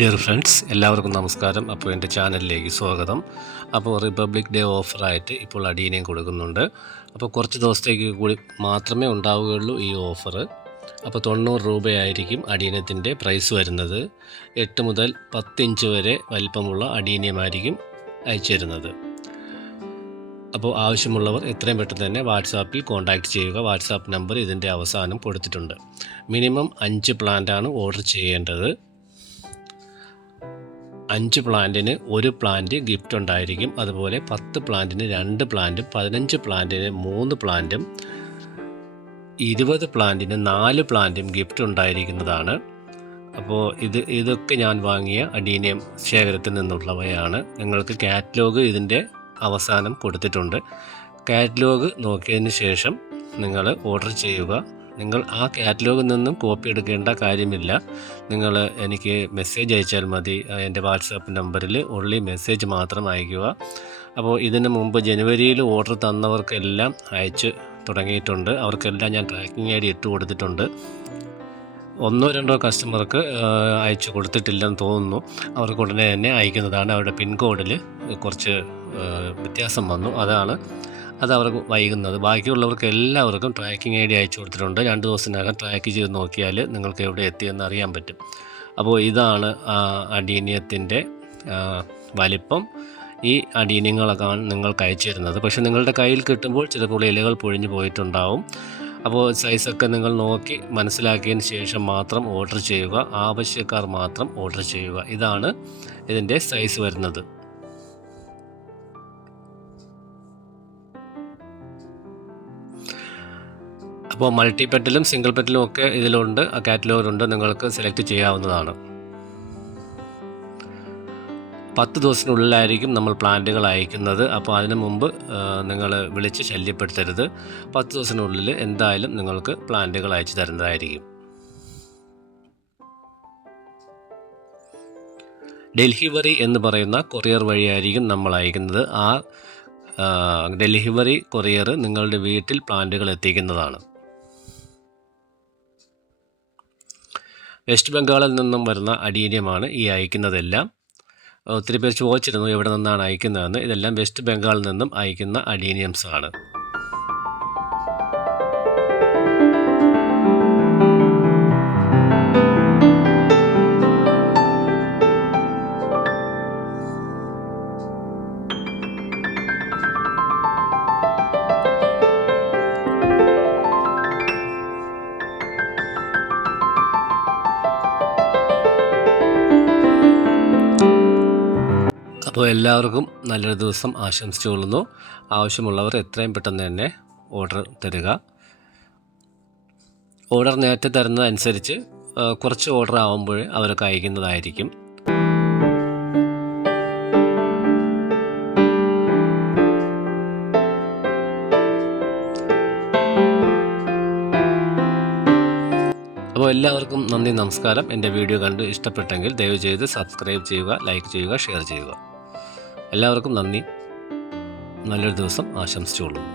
Dear friends, എല്ലാവർക്കും നമസ്കാരം. അപ്പോൾ എൻ്റെ ചാനലിലേക്ക് സ്വാഗതം. അപ്പോൾ റിപ്പബ്ലിക് ഡേ ഓഫറായിട്ട് ഇപ്പോൾ അഡീനിയം കൊടുക്കുന്നുണ്ട്. അപ്പോൾ കുറച്ച് ദിവസത്തേക്ക് കൂടി മാത്രമേ ഉണ്ടാവുകയുള്ളൂ ഈ ഓഫർ. അപ്പോൾ 90 രൂപയായിരിക്കും അഡീനിയത്തിൻ്റെ പ്രൈസ് വരുന്നത്. 8 മുതൽ 10 ഇഞ്ച് വരെ വലിപ്പമുള്ള അഡീനിയമായിരിക്കും അയച്ചു തരുന്നത്. അപ്പോൾ ആവശ്യമുള്ളവർ എത്രയും പെട്ടെന്ന് തന്നെ വാട്സാപ്പിൽ കോൺടാക്റ്റ് ചെയ്യുക. വാട്സാപ്പ് നമ്പർ ഇതിൻ്റെ അവസാനം കൊടുത്തിട്ടുണ്ട്. മിനിമം 5 പ്ലാന്റാണ് ഓർഡർ ചെയ്യേണ്ടത്. 5 പ്ലാന്റിന് 1 പ്ലാന്റ് ഗിഫ്റ്റ് ഉണ്ടായിരിക്കും. അതുപോലെ 10 പ്ലാന്റിന് 2 പ്ലാന്റും 15 പ്ലാന്റിന് 3 പ്ലാന്റും 20 പ്ലാന്റിന് 4 പ്ലാന്റും ഗിഫ്റ്റ് ഉണ്ടായിരിക്കുന്നതാണ്. അപ്പോൾ ഇതൊക്കെ ഞാൻ വാങ്ങിയ അഡീനിയം ശേഖരത്തിൽ നിന്നുള്ളവയാണ്. നിങ്ങൾക്ക് കാറ്റലോഗ് ഇതിൻ്റെ അവസാനം കൊടുത്തിട്ടുണ്ട്. കാറ്റലോഗ് നോക്കിയതിന് ശേഷം നിങ്ങൾ ഓർഡർ ചെയ്യുക. നിങ്ങൾ ആ കാറ്റലോഗിൽ നിന്നും കോപ്പി എടുക്കേണ്ട കാര്യമില്ല. നിങ്ങൾ എനിക്ക് മെസ്സേജ് അയച്ചാൽ മതി. എൻ്റെ വാട്സാപ്പ് നമ്പറിൽ ഓൺലി മെസ്സേജ് മാത്രം അയയ്ക്കുക. അപ്പോൾ ഇതിന് മുമ്പ് ജനുവരിയിൽ ഓർഡർ തന്നവർക്കെല്ലാം അയച്ച് തുടങ്ങിയിട്ടുണ്ട്. അവർക്കെല്ലാം ഞാൻ ട്രാക്കിംഗ് ഐ ഡി ഇട്ട് കൊടുത്തിട്ടുണ്ട്. 1-2 കസ്റ്റമർക്ക് അയച്ചു കൊടുത്തിട്ടില്ലെന്ന് തോന്നുന്നു. അവർക്ക് ഉടനെ തന്നെ അയക്കുന്നതാണ്. അവരുടെ പിൻകോഡിൽ കുറച്ച് വ്യത്യാസം വന്നു, അത് അവർക്ക് വൈകുന്നത്. ബാക്കിയുള്ളവർക്ക് എല്ലാവർക്കും ട്രാക്കിംഗ് ഐ ഡി അയച്ചു കൊടുത്തിട്ടുണ്ട്. 2 ദിവസത്തിനകം ട്രാക്ക് ചെയ്ത് നോക്കിയാൽ നിങ്ങൾക്ക് എവിടെ എത്തിയെന്ന് അറിയാൻ പറ്റും. അപ്പോൾ ഇതാണ് അഡീനിയത്തിൻ്റെ വലിപ്പം. ഈ അഡീനിയങ്ങളൊക്കെ നിങ്ങൾക്ക് അയച്ചു തരുന്നത്. പക്ഷേ നിങ്ങളുടെ കയ്യിൽ കിട്ടുമ്പോൾ ചിലപ്പോൾ ഇലകൾ പൊഴിഞ്ഞു പോയിട്ടുണ്ടാവും. അപ്പോൾ സൈസൊക്കെ നിങ്ങൾ നോക്കി മനസ്സിലാക്കിയതിന് ശേഷം മാത്രം ഓർഡർ ചെയ്യുക. ആവശ്യക്കാർ മാത്രം ഓർഡർ ചെയ്യുക. ഇതാണ് ഇതിൻ്റെ സൈസ് വരുന്നത്. അപ്പോൾ മൾട്ടി പെറ്റലും സിംഗിൾ പെറ്റലും ഒക്കെ ഇതിലുണ്ട്, കാറ്റലോഗിലുണ്ട്. നിങ്ങൾക്ക് സെലക്ട് ചെയ്യാവുന്നതാണ്. 10 ദിവസത്തിനുള്ളിലായിരിക്കും നമ്മൾ പ്ലാന്റുകൾ അയക്കുന്നത്. അപ്പോൾ അതിനു മുമ്പ് നിങ്ങൾ വിളിച്ച് ശല്യപ്പെടുത്തരുത്. 10 ദിവസത്തിനുള്ളിൽ എന്തായാലും നിങ്ങൾക്ക് പ്ലാന്റുകൾ അയച്ചു തരുന്നതായിരിക്കും. ഡെലിവറി എന്ന് പറയുന്ന കൊറിയർ വഴിയായിരിക്കും നമ്മൾ അയക്കുന്നത്. ആ ഡെലിവറി കൊറിയർ നിങ്ങളുടെ വീട്ടിൽ പ്ലാന്റുകൾ എത്തിക്കുന്നതാണ്. വെസ്റ്റ് ബംഗാളിൽ നിന്നും വരുന്ന അഡീനിയമാണ് ഈ അയക്കുന്നതെല്ലാം. ഒത്തിരി പേർ ചോദിച്ചിരുന്നു എവിടെ നിന്നാണ് അയക്കുന്നതെന്ന്. ഇതെല്ലാം വെസ്റ്റ് ബംഗാളിൽ നിന്നും അയക്കുന്ന അഡീനിയംസ് ആണ്. അപ്പോൾ എല്ലാവർക്കും നല്ലൊരു ദിവസം ആശംസിച്ചുകൊള്ളുന്നു. ആവശ്യമുള്ളവർ എത്രയും പെട്ടെന്ന് തന്നെ ഓർഡർ തരിക. ഓർഡർ നേരത്തെ തരുന്നതനുസരിച്ച് കുറച്ച് ഓർഡർ ആകുമ്പോൾ അവർക്ക് അയക്കുന്നതായിരിക്കും. അപ്പോൾ എല്ലാവർക്കും നന്ദി, നമസ്കാരം. എൻ്റെ വീഡിയോ കണ്ട് ഇഷ്ടപ്പെട്ടെങ്കിൽ ദയവ് ചെയ്ത് സബ്സ്ക്രൈബ് ചെയ്യുക, ലൈക്ക് ചെയ്യുക, ഷെയർ ചെയ്യുക. എല്ലാവർക്കും നന്ദി. നല്ലൊരു ദിവസം ആശംസിച്ചുകൊള്ളുന്നു.